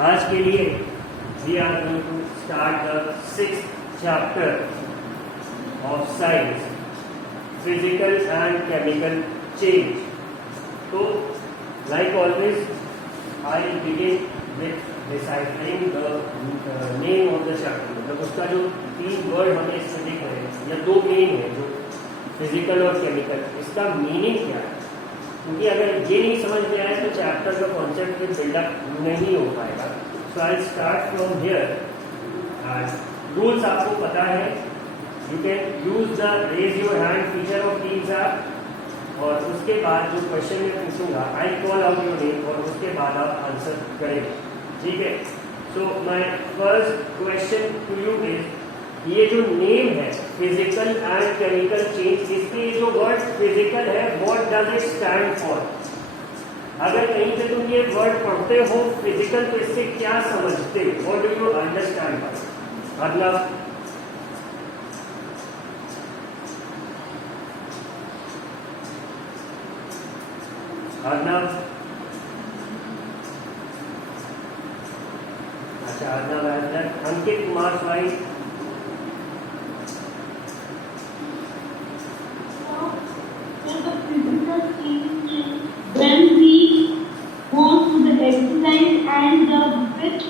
आज के लिए we are going to start the 6th chapter of science, physical and chemical change. So, like always, I begin with deciphering the name of the chapter. मतलब उसका जो 3 word हमें इसमें दिख रहे हैं या 2 मेन है जो फिजिकल और केमिकल, इसका मीनिंग क्या है? क्योंकि अगर ये नहीं समझ में आए तो चैप्टर का कॉन्सेप्ट फिर बिल्डअप नहीं हो पाएगा. So I start from here. Rules आपको पता है. You can use the raise your hand feature of Teams app और उसके बाद जो क्वेश्चन मैं पूछूंगा I call out your name और उसके बाद आप आंसर करें. ठीक है. So my first question to you is, ये जो नेम है फिजिकल एंड केमिकल चेंज, इसके जो वर्ड फिजिकल है what does it stand for? अगर कहीं से तुम ये वर्ड पढ़ते हो फिजिकल तो इससे क्या समझते हो? What do you understand by? मतलब अर्नव, अच्छा अर्नव, अंकित कुमार स्वाई, when we go to the exercise and the bit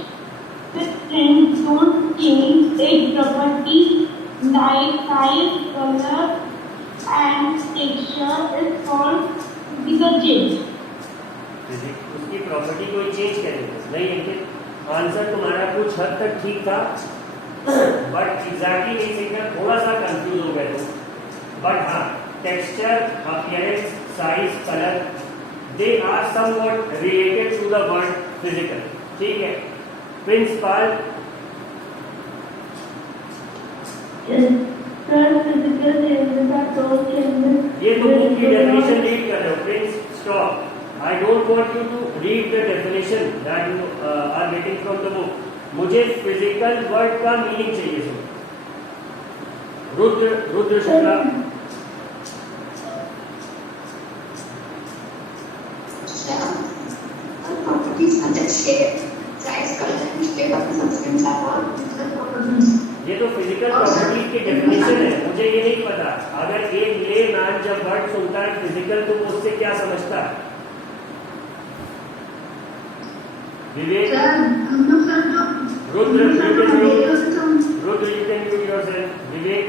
things don't change its property like size, color and texture is called physical change. उसकी प्रॉपर्टी कोई चेंज करेंगे नहीं है. आंसर तुम्हारा कुछ हद तक ठीक था बट एग्जैक्टली नहीं सीखना, थोड़ा सा कंफ्यूज हो गए तुम. बट हाँ, texture, appearance, size, colour, they are somewhat related to the word physical. ठीक है. प्रिंसिपल, ये तो बुक की डेफिनेशन रीड कर रहे हो. Prince stop. I don't want you to read the definition that you are getting from the book. मुझे physical word का मीनिंग चाहिए. सुनो, रुद्र शुक्ला, ये तो फिजिकल प्रॉपर्टीज की डेफिनेशन है. मुझे ये नहीं पता अगर एक ले मैन जब वर्ड सुनता है फिजिकल तो वो उससे क्या समझता है? Vivek, Rudra, you can mute yourself. Vivek,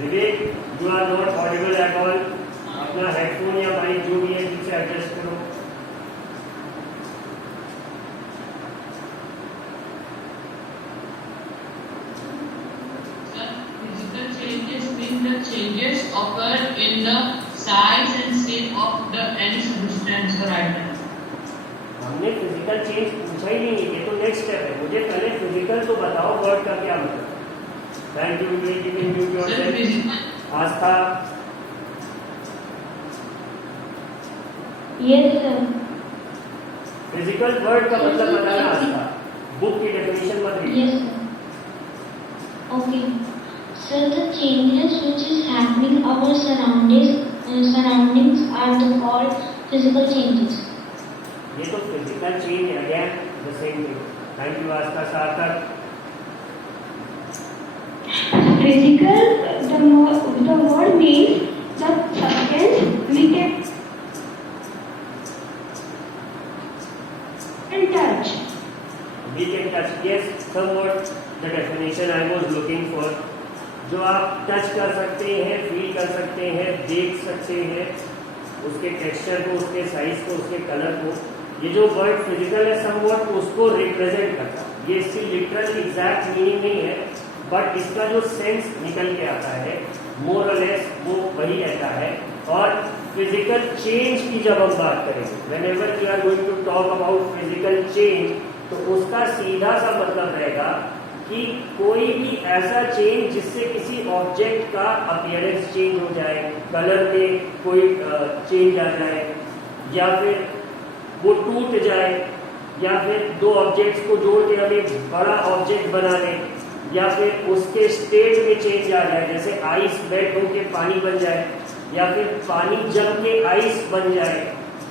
Vivek, you are not audible at all. अपना हेडफोन या माइक जो भी है जिसे एडजस्ट करो. Physical changes mean the changes occur in the size and shape of the any substance or item. हमने फिजिकल चेंज पूछा ही नहीं है, ये तो नेक्स्ट स्टेप है. मुझे पहले फिजिकल तो बताओ वर्ड का क्या मतलब. Thank you Vivek, you can mute yourself. Aastha, Yes sir. Physical word का मतलब बताना. आस्था, बुक की डेफिनेशन मत read. Yes sir. Okay. So the changes which is happening our surroundings are the called physical changes. ये तो physical change है. Again the same thing. Thank you Aastha. Sarthak, Physical, the word means the substance we can touch. we can touch. Yes, somewhat the definition I was looking for. जो आप touch कर सकते हैं, feel कर सकते हैं, देख सकते हैं, उसके टेक्सचर को, उसके साइज को, उसके कलर को. ये जो वर्ड फिजिकल है समवट उसको रिप्रेजेंट करता है. ये इसकी लिटरल एग्जैक्ट मीनिंग नहीं है बट इसका जो सेंस निकल के आता है मोर और लेस वो वही रहता है. और फिजिकल चेंज की जब हम बात करेंगे, whenever we are going to talk about physical change, तो उसका सीधा सा मतलब रहेगा कि कोई भी ऐसा चेंज जिससे किसी ऑब्जेक्ट का अपीयरेंस चेंज हो जाए, कलर में कोई चेंज आ जाए, या फिर वो टूट जाए, या फिर दो ऑब्जेक्ट्स को जोड़ के हम एक बड़ा ऑब्जेक्ट बना लें. या फिर उसके स्टेट में चेंज आ जाए, जैसे आइस मेल्ट होके पानी बन जाए या फिर पानी जम के आइस बन जाए।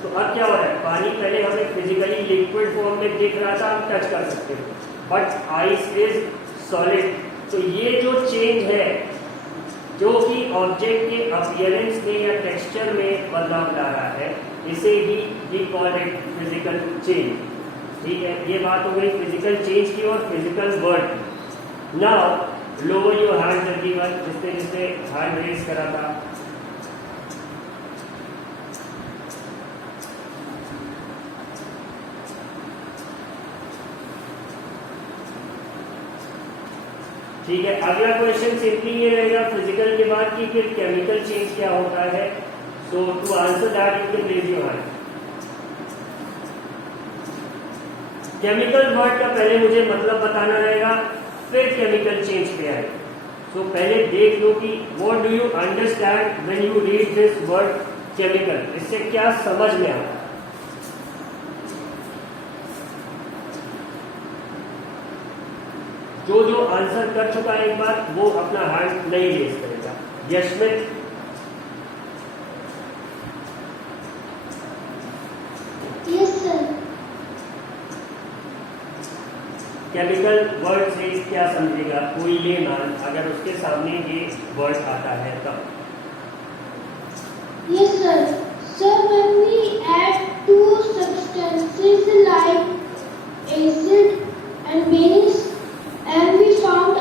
तो अब क्या हो रहा है, पानी पहले हमें फिजिकली लिक्विड फॉर्म में दिख रहा था, हम टच कर सकते थे, बट आइस इज सॉलिड। तो ये जो चेंज है जो कि ऑब्जेक्ट के अपीयरेंस में या टेक्सचर में बदलाव ला रहा है, इसे ही we call it physical change. ठीक है, ये बात हो गई फिजिकल चेंज की और physical word. Now lower your hand everyone, जिसने हैंड रेज करा था। ठीक है, अगला क्वेश्चन सिंपली ये रहेगा फिजिकल के बाद कि फिर केमिकल चेंज क्या होता है। So to answer that you can raise your hand. Chemical word का पहले मुझे मतलब बताना रहेगा, फिर केमिकल चेंज क्या है। सो पहले देख लो कि what do you understand when you read this word chemical, इससे क्या समझ में आता है। जो आंसर कर चुका है एक बार वो अपना हैंड नहीं रेज करेगा। यशमित, यस सर। केमिकल वर्ड से क्या समझेगा कोई लेमैन अगर उसके सामने ये वर्ड आता है तब। Yes, sir. Sir, when we add two substances like acid and base, and we found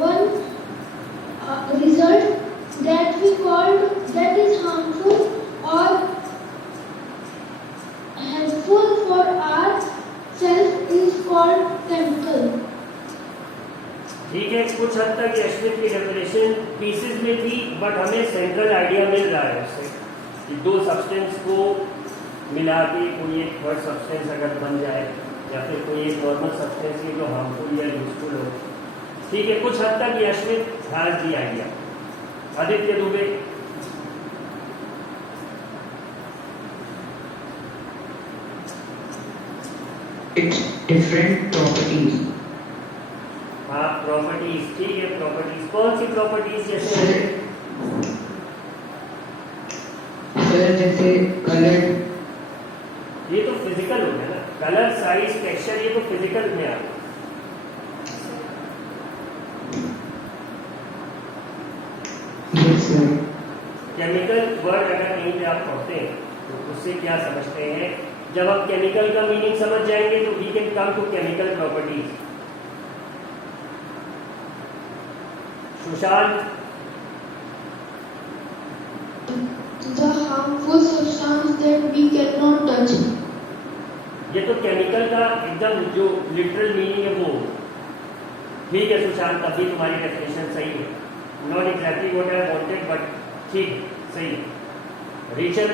one result that we called that is harmful or helpful for ourselves is called chemical. ठीक है, कुछ हद तक यशमित की definition pieces में थी, but हमें central idea मिल रहा है उससे कि दो सब्सटेंस को मिला के कोई एक थर्ड सब्सटेंस अगर बन जाए या फिर कोई एक नॉर्मल सब्सटेंस की जो हार्मफुल या यूजफुल हो। ठीक है, कुछ हद तक Yashmit has the idea. Aditya Dubey, its different properties. हाँ, प्रॉपर्टीज। ठीक है, प्रॉपर्टीज कौन सी प्रॉपर्टीज? जैसे सर जैसे कलर, ये तो फिजिकल हो गया ना, कलर, साइज, टेक्सचर, ये तो फिजिकल में आ गया। yes sir, केमिकल वर्ड अगर कहीं पे आप पढ़ते हैं तो उससे क्या समझते हैं, जब आप केमिकल का मीनिंग समझ जाएंगे तो we can come to chemical properties. Sushant, The harmful substance that we cannot touch. ये तो केमिकल का एकदम जो लिटरल मीनिंग है वो। ठीक है सुशांत, तभी तुम्हारी डेफिनेशन सही है। Not exactly what I wanted but ठीक, सही है। Rachel,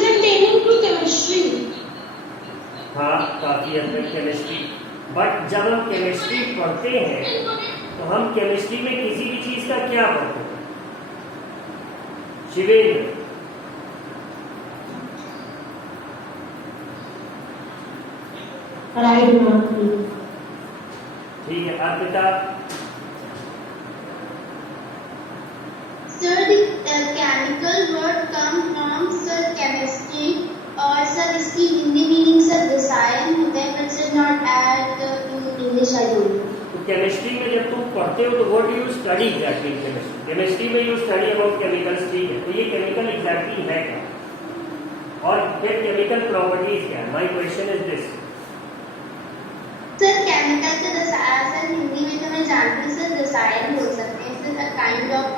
Pertaining to chemistry. हाँ काफी हद तक केमिस्ट्री, बट जब हम केमिस्ट्री पढ़ते हैं तो हम केमिस्ट्री में किसी भी चीज का क्या पढ़ते हैं? शिवेंद्र, ठीक है। Arpita, Sir, the chemical word come from sir chemistry और सर इसकी हिंदी मीनिंग सर रसायन होता है, but sir not at to English I don't know. तो केमिस्ट्री में जब तुम पढ़ते हो तो what do you study exactly in chemistry? Chemistry में यू स्टडी अबाउट केमिकल्स। ठीक है, तो ये केमिकल एग्जैक्टली है क्या, और फिर केमिकल प्रॉपर्टीज क्या है? My question is this. Sir chemical का रसायन सर हिंदी में तो मैं जानती हूँ सर रसायन बोल सकते हैं सर, काइंड ऑफ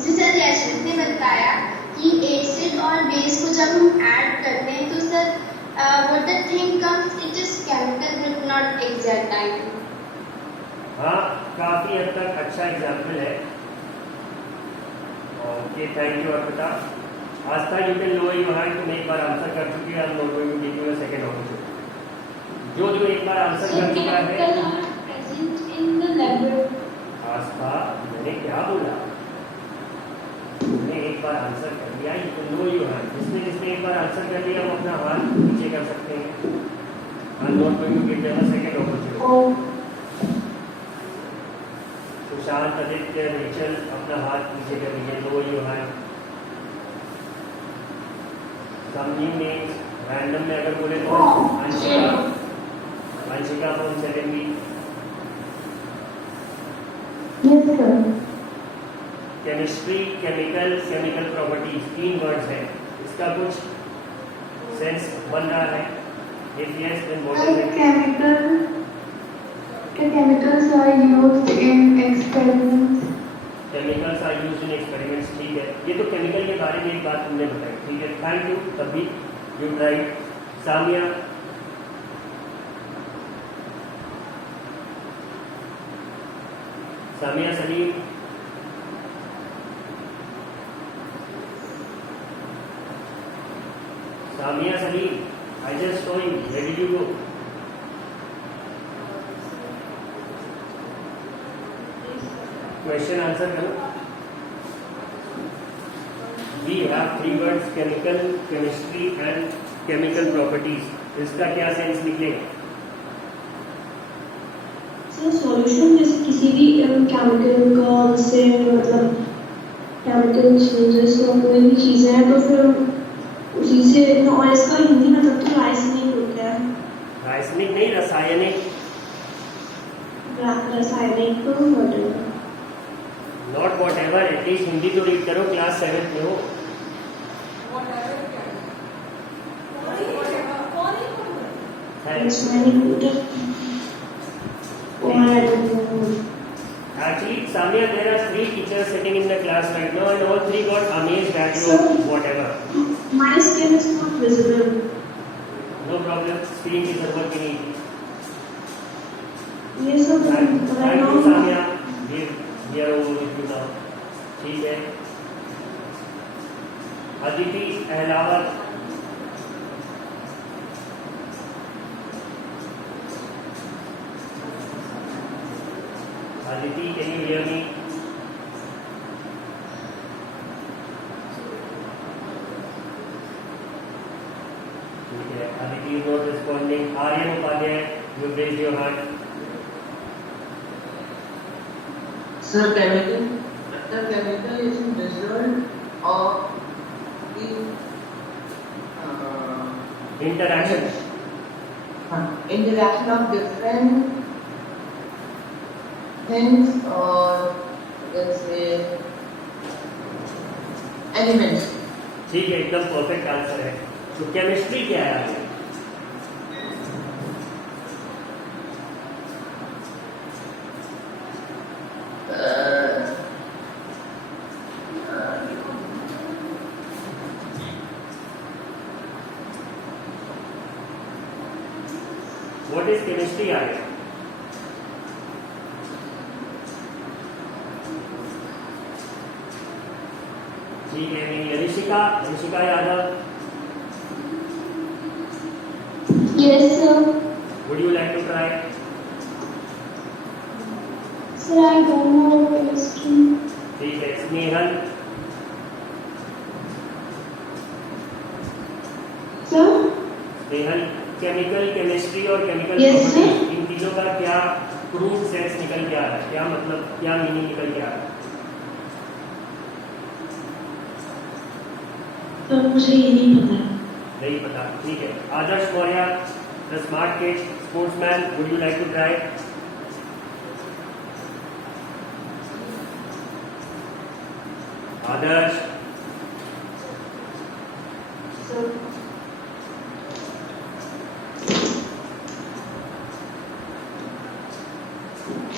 जैसे सर यशवंत ने बताया कि एसिड और बेस को जब हम ऐड करते हैं तो sir what the thing comes it is chemical but not exact I think. हाँ, काफी हद तक अच्छा एग्जाम्पल है। Okay, thank you Arpita. Aastha, you can lower your hand, तुम एक बार आंसर कर चुकी है, I am not going to give you a second opportunity. जो एक बार आंसर कर चुका है। Present in the laboratory. आस्था, मैंने क्या बोला? तुमने एक बार आंसर कर लिया, you can no you have. जिसने एक बार आंसर कर लिया वो अपना हाथ नीचे कर सकते हैं। I am not going to give them a second opportunity. Sushant, Aditya, Rachel अपना हाथ नीचे कर लीजिए, no you have. Some new names random में अगर बोले तो Anshika from secondary. Yes, sir. Chemistry, chemical, chemical properties, 3 words हैं, इसका कुछ सेंस बन रहा है? If yes, then what is it? Chemicals are used in experiments. Chemicals are used in experiments, ठीक है। ये तो केमिकल के बारे में एक बात तुमने बताई, ठीक है, थैंक यू। तभी you right. Samiya, Samiya Salim, Samiya Salim, I just saw you. Where did you go? Question answer करो। We have 3 words: chemical, chemistry and chemical properties. इसका क्या सेंस निकलेगा? सर सॉल्यूशन जैसे किसी भी केमिकल का, जैसे मतलब केमिकल चेंजेस और कोई भी चीज़ें हैं तो फिर उसी से, और इसका हिंदी मतलब तो रासायनिक होता है। रासायनिक नहीं, रासायनिक। रासायनिक तो whatever। Not what ever, at least Hindi तो रीड करो, क्लास 7 में हो। रासायनिक होता है और I don't know। Actually, Samia, there are 3 teachers sitting in the class right now, and all 3 got amazed at you. Sir. Whatever. My skin is not visible। No problem. Screen की जरूरत ही नहीं। ये सब Thank you, Samia. We are over with you now. ठीक है। Aditi Ahlawat, Aditi, can you hear me? ठीक है, Aditi is not responding. Aryan Upadhyay, you raise your hand. Sir, the chemical is a result of the Interaction. interaction of different things, or let's say elements. ठीक है, एकदम perfect answer है। तो chemistry क्या है आगे? What is chemistry आगे? ठीक है, मेरी Rishika Yadav, Yes, sir. would you like to try? Sir, I don't know chemistry। ठीक है, Snehal, Sir? Snehal, chemical, chemistry और केमिकल Yes, sir. प्रॉपर्टी, इन तीनों का क्या क्रूड सेंस निकल के आ रहा है? क्या मतलब, क्या मीनिंग निकल के आ रहा है? सर मुझे ये नहीं पता। नहीं पता, ठीक है। Adarsh Maurya, the smart kid, sportsman, would you like to try? Adarsh, Sir.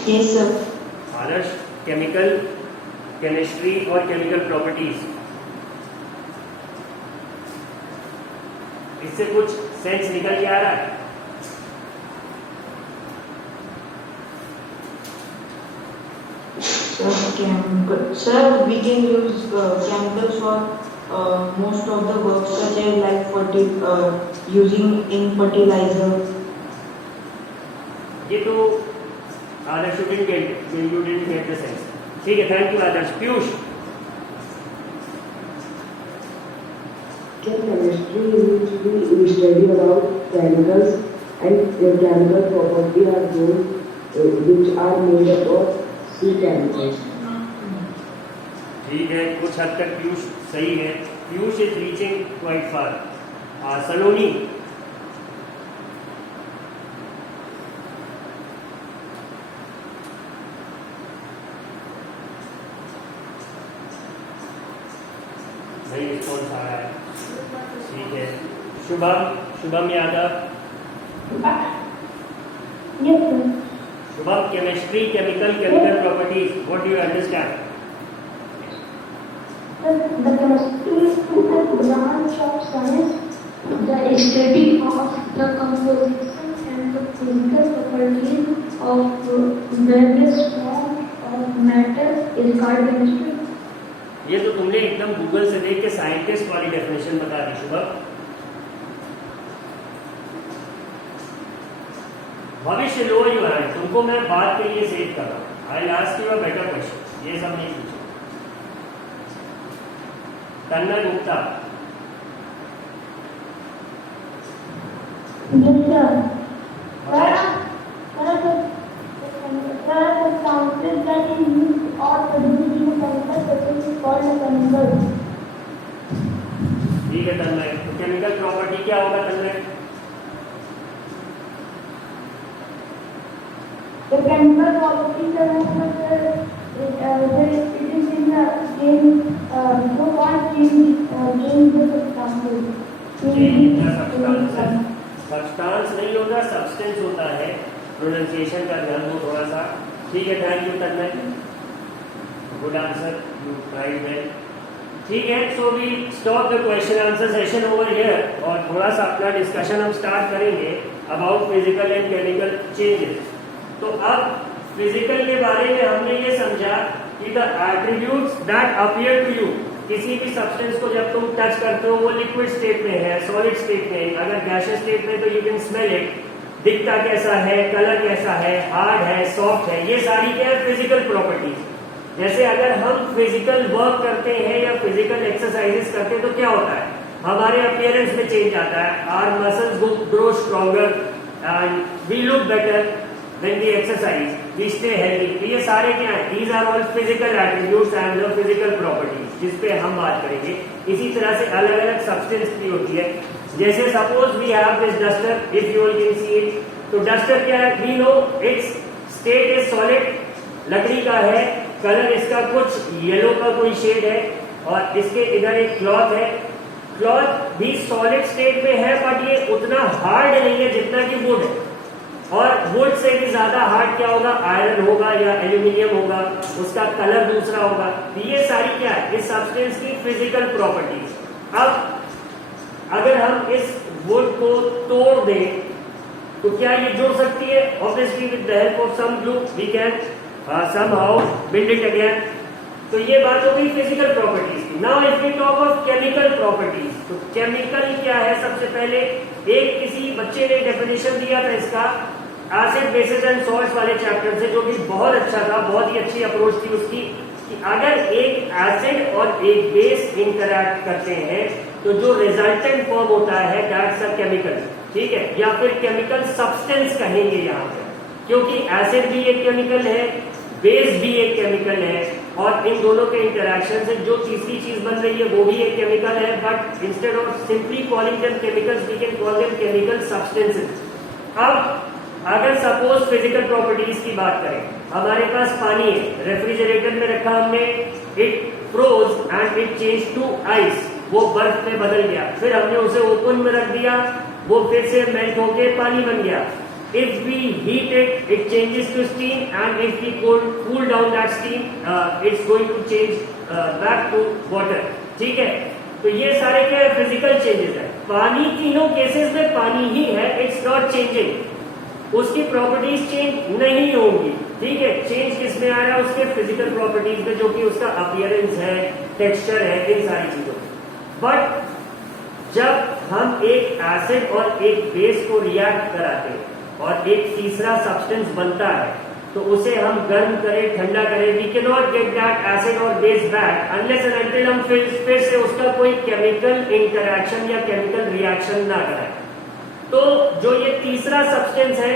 Yes, sir. Adarsh, chemical, chemistry और केमिकल प्रॉपर्टीज, इससे कुछ सेंस निकल के आ रहा है? Sir, we can use chemicals for most of the work, such as like using in fertilizer. ये तो Adarsh, you didn't get the sense. ठीक है, thank you Adarsh. Piyush, In chemistry, we study about chemicals and chemical property are those which are made up of C chemicals. ठीक है, कुछ हद तक पीयूष सही है. Piyush is reaching quite far. Saloni. सही रिस्पॉन्स आ रहा है. ठीक है. Shubham Yadav. Yes, sir. Shubham, chemistry, chemical properties, what do you understand? The chemistry is a branch of science, the study of the composition and the physical properties of various forms of matter is called chemistry. ये तो तुमने एकदम Google से देख के scientist वाली definition बता दी शुभम. भविष्य लो यू आर. तुमको मैं बात के लिए सेव कर रहा हूँ. I ask you a better question. ये सब नहीं पूछो. तन्मय Gupta. Yes, sir. Where are the substances that is used or produced in a chemical process is called a chemical. ठीक है तन्मय. तो केमिकल प्रॉपर्टी क्या होगा तन्मय? The chemical properties are it is in the change, so what change the substances. Substance नहीं होगा, substance होता है. Pronunciation का ध्यान दो थोड़ा सा. ठीक है, thank you Tanmay. Good answer, you tried well. ठीक है, so we stop the question answer session over here और थोड़ा सा अपना डिस्कशन हम स्टार्ट करेंगे about physical and chemical changes. तो अब फिजिकल के बारे में हमने ये समझा कि the attributes that appear to you. किसी भी सब्सटेंस को जब तुम टच करते हो वो लिक्विड स्टेट में है, सॉलिड स्टेट में. अगर गैसियस स्टेट में तो यू कैन स्मेल इट. दिखता कैसा है, कलर कैसा है, हार्ड है, सॉफ्ट है, ये सारी क्या है फिजिकल प्रॉपर्टीज. जैसे अगर हम फिजिकल वर्क करते हैं या फिजिकल एक्सरसाइजेस करते हैं तो क्या होता है, हमारे अपीयरेंस में चेंज आता है. Our muscles grow stronger and we look better when we exercise, we stay healthy. तो ये सारे क्या हैं? These are all physical attributes and the physical properties जिस पे हम बात करेंगे. इसी तरह से अलग अलग सब्सटेंस की होती है. जैसे suppose we have this duster, if you all can see it. तो डस्टर क्या है? We know its state is solid, लकड़ी का है, कलर इसका कुछ येलो का कोई शेड है और इसके इधर एक क्लॉथ है. क्लॉथ भी सॉलिड स्टेट में है बट ये उतना हार्ड नहीं है जितना कि वुड है. और वुड से भी ज्यादा हार्ड क्या होगा? आयरन होगा या एल्यूमिनियम होगा. उसका कलर दूसरा होगा. तो ये सारी क्या है? इस सब्सटेंस की फिजिकल प्रॉपर्टीज. अब अगर हम इस वुड को तोड़ दें तो क्या ये जुड़ सकती है? Obviously with the help of some glue we can somehow build it again. तो ये बात हो गई फिजिकल प्रॉपर्टीज की. Now if we talk of chemical properties, तो केमिकल क्या है? सबसे पहले एक किसी बच्चे ने डेफिनेशन दिया था इसका एसिड बेसिस एंड सॉल्ट्स वाले चैप्टर से, जो कि बहुत अच्छा था. बहुत ही अच्छी अप्रोच थी उसकी कि अगर एक एसिड और एक बेस इंटरैक्ट करते हैं तो जो रिजल्टेंट फॉर्म होता है दैट्स अ केमिकल. ठीक है, या फिर केमिकल सब्सटेंस कहेंगे यहाँ पे, क्योंकि एसिड भी एक केमिकल है, बेस भी एक केमिकल है और इन दोनों के इंटरैक्शन से जो तीसरी चीज बन रही है वो भी एक केमिकल है. But instead of simply calling them chemicals we can call them chemical substances. अब अगर सपोज फिजिकल प्रॉपर्टीज की बात करें, हमारे पास पानी है, रेफ्रिजरेटर में रखा हमने, it froze and it change to ice. वो बर्फ में बदल गया. फिर हमने उसे ओपन में रख दिया, वो फिर से मेल्ट होके पानी बन गया. If we heat it, it changes to steam, and if we cool down that steam, it's going to change back to water. ठीक है, तो ये सारे क्या है? फिजिकल चेंजेस है. पानी तीनों केसेस में पानी ही है, इट्स नॉट चेंजिंग. उसकी प्रॉपर्टीज चेंज नहीं होंगी. ठीक है, चेंज किस में आ रहा है? उसके फिजिकल प्रॉपर्टीज में, जो कि उसका अपीयरेंस है, टेक्सचर है, इन सारी चीजों. बट जब हम एक एसिड और एक बेस को रिएक्ट कराते हैं और एक तीसरा सब्सटेंस बनता है तो उसे हम गर्म करें, ठंडा करें, we can not get that acid और base back unless and until हम फिर से उसका कोई केमिकल इंटरैक्शन या केमिकल रिएक्शन ना कराएं। तो जो ये तीसरा सब्सटेंस है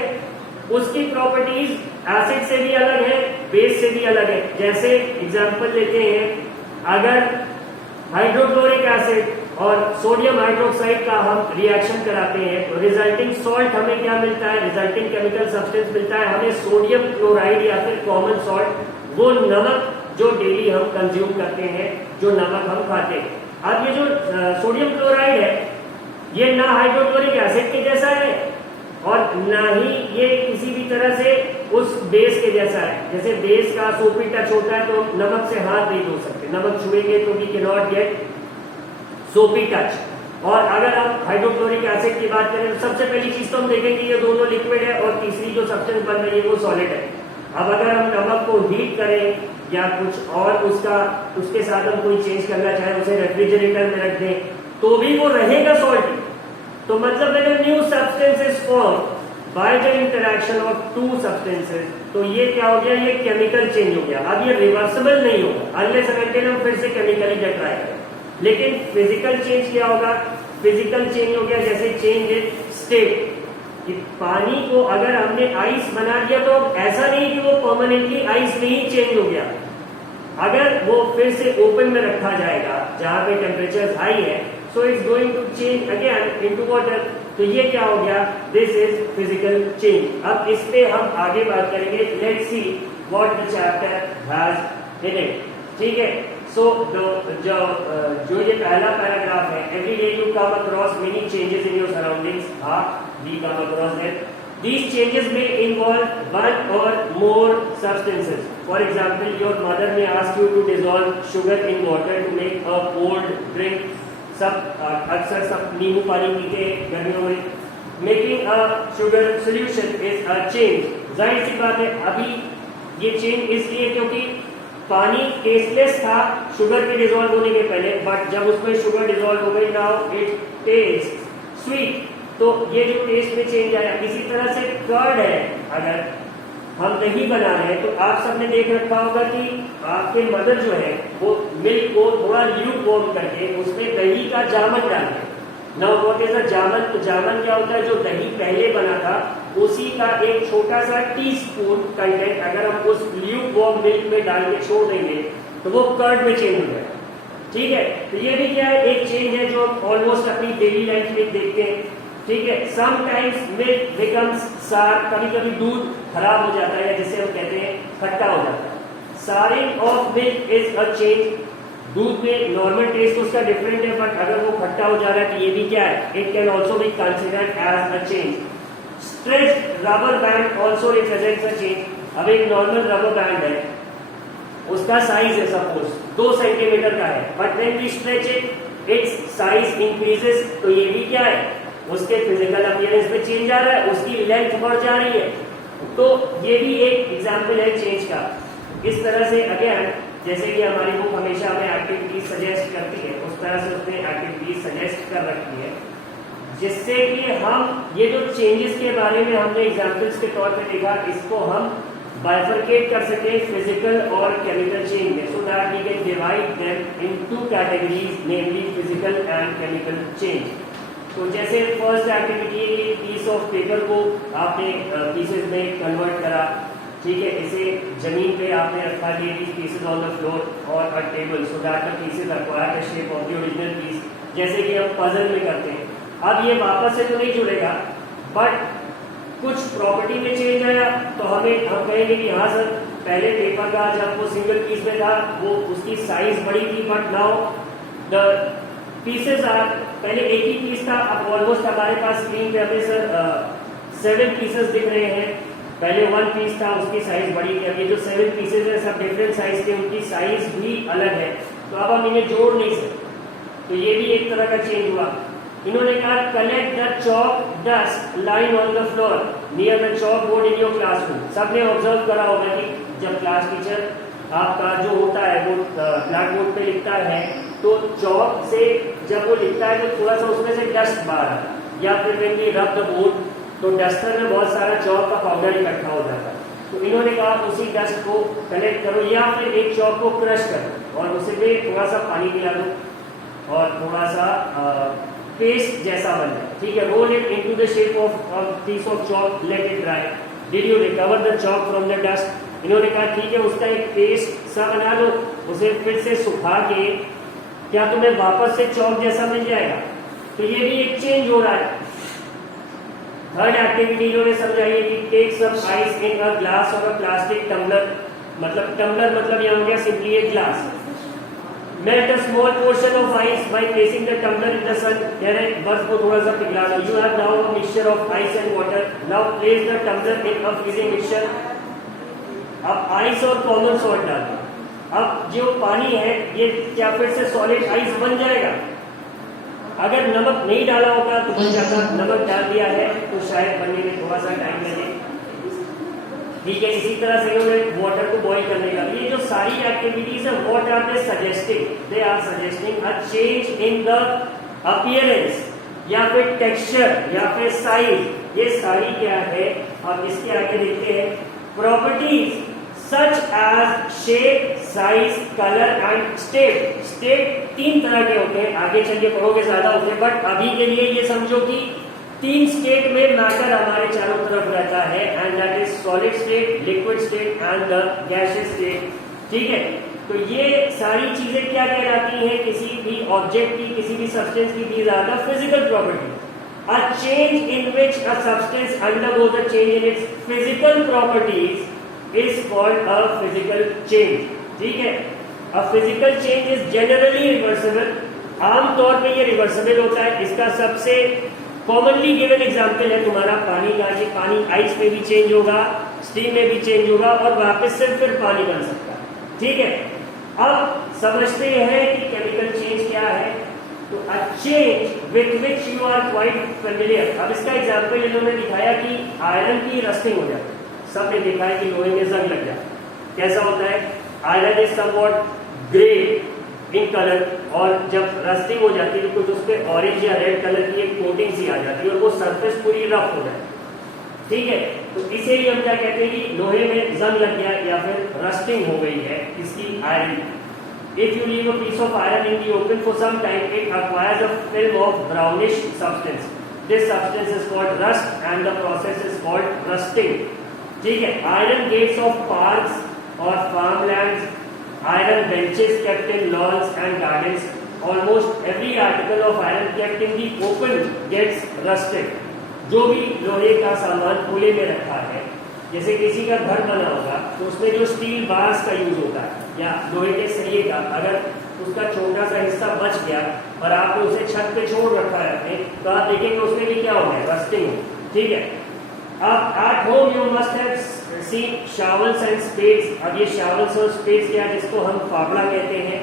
उसकी प्रॉपर्टीज एसिड से भी अलग है, बेस से भी अलग है। जैसे एग्जांपल लेते हैं, अगर हाइड्रोक्लोरिक एसिड और सोडियम हाइड्रोक्साइड का हम रिएक्शन कराते हैं तो रिजल्टिंग सॉल्ट हमें क्या मिलता है, रिजल्टिंग केमिकल सब्सटेंस मिलता है हमें सोडियम क्लोराइड या फिर कॉमन सॉल्ट, वो नमक जो डेली हम कंज्यूम करते हैं, जो नमक हम खाते हैं। अब ये जो सोडियम क्लोराइड है ये ना हाइड्रोक्लोरिक एसिड के जैसा है और ना ही ये किसी भी तरह से उस बेस के जैसा है। जैसे बेस का सोपी टच होता है तो नमक से हाथ नहीं धो सकते, नमक छुएंगे तो वी कैन नॉट गेट सोपी टच। और अगर आप हाइड्रोक्लोरिक एसिड की बात करें तो सबसे पहली चीज तो हम देखेंगे ये दोनों लिक्विड है और तीसरी जो सब्सटेंस बन रही है वो सॉलिड है। अब अगर हम नमक को हीट करें या कुछ और उसके साथ हम कोई चेंज करना चाहें, उसे रेफ्रिजरेटर में रख दें तो भी वो रहेगा सॉल्ट। तो मतलब when a new substance is formed by the interaction of two substances, तो ये क्या हो गया, ये केमिकल चेंज हो गया। अब ये रिवर्सिबल नहीं होगा अनलेस एंड अनटिल हम फिर से केमिकली ट्राई करें। लेकिन फिजिकल चेंज क्या होगा, फिजिकल चेंज हो गया जैसे चेंज इन स्टेट, कि पानी को अगर हमने आइस बना दिया तो ऐसा नहीं कि वो परमानेंटली आइस में ही चेंज हो गया। अगर वो फिर से ओपन में रखा जाएगा जहां पे टेम्परेचर हाई है, so it's going to change again into water। तो ये क्या हो गया, this is physical change। अब इस पे हम आगे बात करेंगे, let's see what the chapter has in it। ठीक है, so जो ये पहला पैराग्राफ है, every day you come across many changes in your surroundings, we come across them। These changes may involve one or more substances। For example, your mother may ask you to dissolve sugar in water to make a cold drink। अक्सर सब नींबू पानी पीते हैं गर्मियों में। Making a sugar solution is a change. जाहिर सी बात है अभी ये चेंज इसलिए क्योंकि पानी टेस्टलेस था शुगर के डिजोल्व होने के पहले, बट जब उसमें शुगर डिजोल्व हो गई नाउ इट टेस्ट स्वीट, तो ये जो टेस्ट में चेंज आया। इसी तरह से कर्ड है, अगर हम दही बना रहे हैं तो आप सबने देख रखा होगा कि आपके मदर जो है वो मिल्क को थोड़ा ल्यूक वार्म करके उसमें दही का जामन डालते हैं। नाउ व्हाट इज अ जामन? तो जामन क्या होता है, जो दही पहले बना था उसी का एक छोटा सा टीस्पून कंटेंट अगर हम उस ल्यूक वार्म मिल्क में डाल के छोड़ देंगे तो वो कर्ड में चेंज हो जाएगा। ठीक है, तो ये भी क्या है, एक चेंज है जो हम ऑलमोस्ट अपनी डेली लाइफ में देखते हैं। ठीक है, समटाइम्स मिल्क बिकम्स सार, कभी कभी दूध खराब हो जाता है जिसे हम कहते हैं खट्टा हो जाता है। Sharing of milk is a change. दूध में नॉर्मल टेस्ट उसका डिफरेंट है, बट अगर वो खट्टा हो जा रहा है तो ये भी क्या है, it can also be considered as a change. Stretched rubber band also represents a change. अब एक नॉर्मल रबर बैंड है, उसका साइज है सपोज 2 सेंटीमीटर का है, but when we stretch it its size increases, तो ये भी क्या है, उसके फिजिकल अपीयरेंस में चेंज आ रहा है, उसकी लेंथ बढ़ जा रही है। तो ये भी एक एग्जांपल है चेंज का। इस तरह से अगेन जैसे कि हमारी बुक हमेशा हमें एक्टिविटीज सजेस्ट करती है, उस तरह से उसने एक्टिविटीज सजेस्ट कर रखी है जिससे कि हम ये जो चेंजेस के बारे में हमने एग्जांपल्स के तौर पे देखा, इसको हम बाइफरकेट कर सके फिजिकल और केमिकल चेंज में, so that we can divide them in 2 categories, namely physical and chemical change. तो जैसे first activity, piece of paper को आपने पीसेस में कन्वर्ट करा। ठीक है, इसे जमीन पे आपने रखा, these pieces on the floor or a table so that the pieces acquire the shape of the original piece, जैसे कि हम पजल में करते हैं। अब ये वापस से तो नहीं जुड़ेगा, बट कुछ प्रॉपर्टी में चेंज आया तो हम कहेंगे कि हाँ सर, पहले पेपर का जब वो सिंगल पीस में था वो उसकी साइज बड़ी थी, but now the pieces are, पहले एक ही पीस था, अब ऑलमोस्ट हमारे पास स्क्रीन पे हमें सर 7 पीसेस दिख रहे हैं। पहले 1 पीस था, उसकी साइज बड़ी थी, अब ये जो 7 पीसेस है सब डिफरेंट साइज के, उनकी साइज भी अलग है, तो अब हम इन्हें जोड़ नहीं सकते। तो ये भी एक तरह का चेंज हुआ। इन्होंने कहा collect the chalk dust line on the floor near the chalk board in your classroom. सबने ऑब्जर्व करा होगा कि जब क्लास टीचर आपका जो होता है वो ब्लैक बोर्ड पे लिखता है तो चॉक से जब वो लिखता है तो थोड़ा सा उसमें से डस्ट बाहर आता है, या फिर when we rub the board तो डस्टर में बहुत सारा चॉक का पाउडर इकट्ठा हो जाता है। तो इन्होंने कहा उसी डस्ट को कलेक्ट करो या फिर एक चॉक को क्रश करो और उसे में थोड़ा सा पानी मिला दो और थोड़ा सा पेस्ट जैसा बन जाए, ठीक है। Roll it into the shape of piece of chalk, let it dry. Did you recover the chalk from the dust? इन्होंने कहा ठीक है, उसका एक पेस्ट सा बना लो, उसे फिर से सुखा के क्या तुम्हें वापस से चॉक जैसा मिल जाएगा? तो ये भी एक चेंज हो रहा है। थर्ड एक्टिविटी इन्होंने समझाई है कि take some ice in a glass और अ प्लास्टिक टम्बलर, मतलब टम्बलर मतलब यहाँ हो गया सिंपली एक glass. Melt a small portion of ice by placing the tumbler in the sun, यानी बर्फ को थोड़ा सा पिघला लो। You have now a mixture of ice and water, now place the tumbler in a freezing mixture. अब ice और common salt डाल दो। अब जो पानी है ये क्या फिर से सॉलिड आइस बन जाएगा? अगर नमक नहीं डाला होगा तो बन जाता, नमक डाल दिया है तो शायद बनने में थोड़ा सा टाइम लगे, ठीक है। इसी तरह से उन्होंने वाटर को बॉईल करने का, ये जो सारी एक्टिविटीज है what are they suggesting? They are suggesting a change in the appearance या फिर टेक्सचर या फिर साइज। ये सारी क्या है? अब इसके आगे देखते हैं properties such as shape, size, colour and state. State 3 तरह के होते हैं, आगे चल के पढ़ोगे ज्यादा होते हैं, बट अभी के लिए ये समझो कि 3 स्टेट में मैटर हमारे चारों तरफ रहता है, and that is solid state, liquid state and the gaseous state, ठीक है। तो ये सारी चीजें क्या कहलाती हैं? किसी भी ऑब्जेक्ट की, किसी भी सब्सटेंस की, these are the physical property. A change in which a substance undergoes a change in its physical properties is called a physical change, ठीक है। A physical change is generally reversible, आमतौर पे ये reversible होता है। इसका सबसे कॉमनली गिवन एग्जांपल है तुम्हारा पानी का। ये पानी आइस में भी चेंज होगा, स्टीम में भी चेंज होगा और वापस से फिर पानी बन सकता है, ठीक है। अब समझते हैं कि केमिकल चेंज क्या है। तो a change with which you are quite familiar। अब इसका एग्जांपल इन्होंने दिखाया कि आयरन की रस्टिंग हो जाती है। सबने देखा है कि लोहे में जंग लग जाता है, कैसा होता है? Iron is somewhat grey in colour, और जब रस्टिंग हो जाती है तो कुछ उस पर ऑरेंज या रेड कलर की एक कोटिंग सी आ जाती है और वो सरफेस पूरी रफ हो जाती है, ठीक है। तो इसीलिए हम क्या कहते हैं कि लोहे में जंग लग गया या फिर रस्टिंग हो गई है इसकी iron. If you leave a piece of iron in the open for some time, it acquires a film of brownish substance. This substance is called rust and the process is called rusting. ठीक है। Iron gates of parks or farmlands, iron benches kept in lawns and gardens. Almost every article of iron kept in the open gets rusted. जो भी लोहे का सामान खुले में रखा है, जैसे किसी का घर बना होगा तो उसमें जो स्टील बार्स का यूज होता है या लोहे के सरिये का, अगर उसका छोटा सा हिस्सा बच गया और आपने उसे छत पे छोड़ रखा है अपने, तो आप देखेंगे उसमें भी क्या हो गया? रस्टिंग हो, ठीक है। अब at home you must have seen shovels and spades. अब ये शावल्स और स्पेड्स क्या, जिसको हम फावड़ा कहते हैं,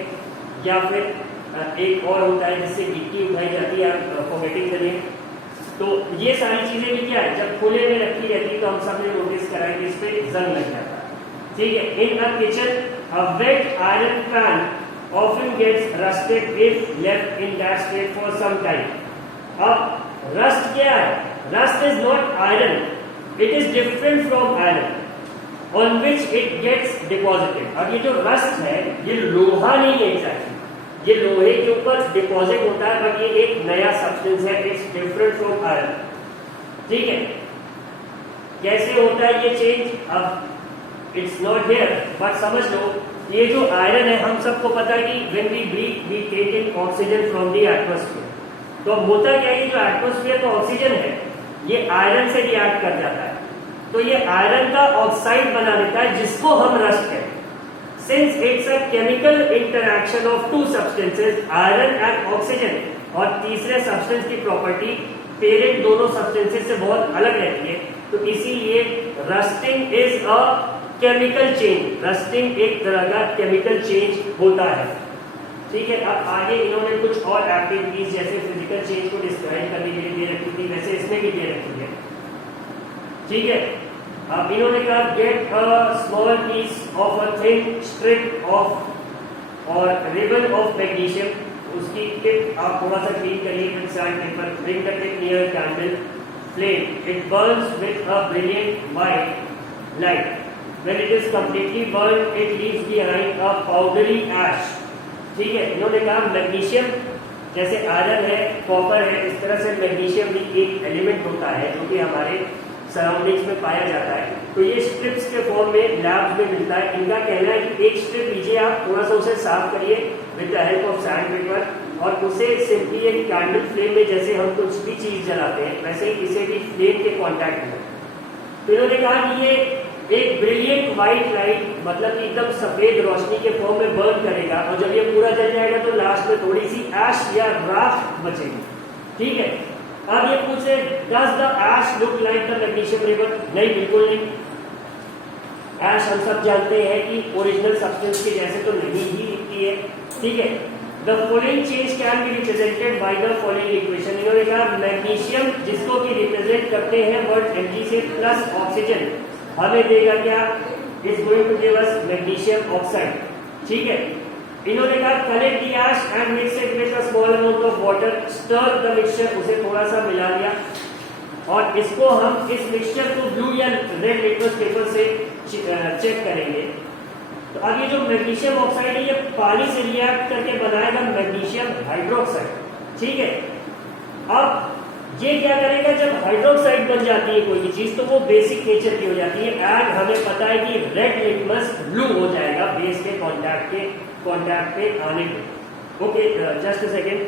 या फिर एक और होता है जिससे गिट्टी उठाई जाती है, आप फॉर्मेटिंग करिए। तो ये सारी चीजें भी क्या है, जब खुले में रखी रहती तो हम सब ने नोटिस करा है कि इस पे जंग लग जाता है, ठीक है। In a kitchen a wet iron pan often gets rusted if left in that state for some time. अब rust क्या है? Rust is not iron, it is different from iron on which it gets deposited. अब ये जो rust है ये लोहा नहीं है exactly, ये लोहे के ऊपर डिपॉजिट होता है, बट ये एक नया सब्सटेंस है, इट्स डिफरेंट फ्रॉम आयरन, ठीक है। कैसे होता है ये चेंज? अब इट्स नॉट हियर, बट समझ लो ये जो आयरन है, हम सबको पता है कि when we breathe we take in oxygen from the atmosphere. तो अब होता क्या है, जो एटमॉस्फेयर का ऑक्सीजन है ये आयरन से रिएक्ट कर जाता है, तो ये आयरन का ऑक्साइड बना देता है जिसको हम रस्ट कहते हैं। Since it's a chemical interaction of two substances, iron and oxygen, और तीसरे सब्सटेंस की प्रॉपर्टी पेरेंट दोनों सब्सटेंसेस से बहुत अलग रहती है, तो इसीलिए rusting is a chemical change. Rusting एक तरह का केमिकल चेंज होता है, ठीक है। अब आगे इन्होंने कुछ और एक्टिविटीज जैसे फिजिकल चेंज को डिस्क्राइब करने के लिए दे रखी थी, वैसे इसमें भी दे रखी है, ठीक है। अब इन्होंने कहा get a small piece of a thin strip of और रिबन ऑफ मैग्नीशियम, उसकी टिप आप थोड़ा सा क्लीन करिए with sand paper, bring the tip near candle flame, it burns with a brilliant white light. When it is completely burned, it leaves behind a powdery ash. ठीक है, इन्होंने कहा magnesium जैसे आयरन है, कॉपर है, इस तरह से मैग्नीशियम भी एक एलिमेंट होता है जो कि हमारे सराउंडिंग्स में पाया जाता है। तो ये स्ट्रिप्स के फॉर्म में लैब्स में मिलता है। इनका कहना है कि एक स्ट्रिप लीजिए आप, थोड़ा सा उसे साफ करिए with the help of sand paper, और उसे सिंपली एक कैंडल फ्लेम में, जैसे हम कुछ भी चीज जलाते हैं वैसे ही इसे भी फ्लेम के कांटेक्ट में। तो इन्होंने कहा कि ये एक ब्रिलियंट व्हाइट लाइट, मतलब कि एकदम सफेद रोशनी के फॉर्म में बर्न करेगा, और जब ये पूरा जल जाएगा तो लास्ट में थोड़ी सी ऐश या राख बचेगी। ठीक है, अब ये पूछे does the ash look like the magnesium रिवर? नहीं, बिल्कुल नहीं। ऐश हम सब जानते हैं कि ओरिजिनल सब्सटेंस के जैसे तो नहीं ही दिखती है। ठीक है, the following change can be represented by the following equation. इन्होंने कहा मैग्नीशियम जिसको कि रिप्रेजेंट करते हैं वर्ड Mg से प्लस ऑक्सीजन, हमें देगा क्या? Is going to give us magnesium oxide. ठीक है, इन्होंने कहा collect the ash and mix it with a small amount of water, stir the mixture, उसे थोड़ा सा मिला लिया, और इसको हम इस मिक्सचर को ब्लू या रेड लिटमस पेपर से चेक करेंगे। तो अब ये जो मैग्नीशियम ऑक्साइड है ये पानी से रिएक्ट करके बनाएगा मैग्नीशियम हाइड्रोक्साइड। ठीक है, अब ये क्या करेगा, जब हाइड्रोक्साइड बन जाती है कोई भी चीज तो वो बेसिक नेचर की हो जाती है, एंड हमें पता है कि रेड लिटमस ब्लू हो जाएगा बेस के कांटेक्ट पे आने पे। Okay, just a second.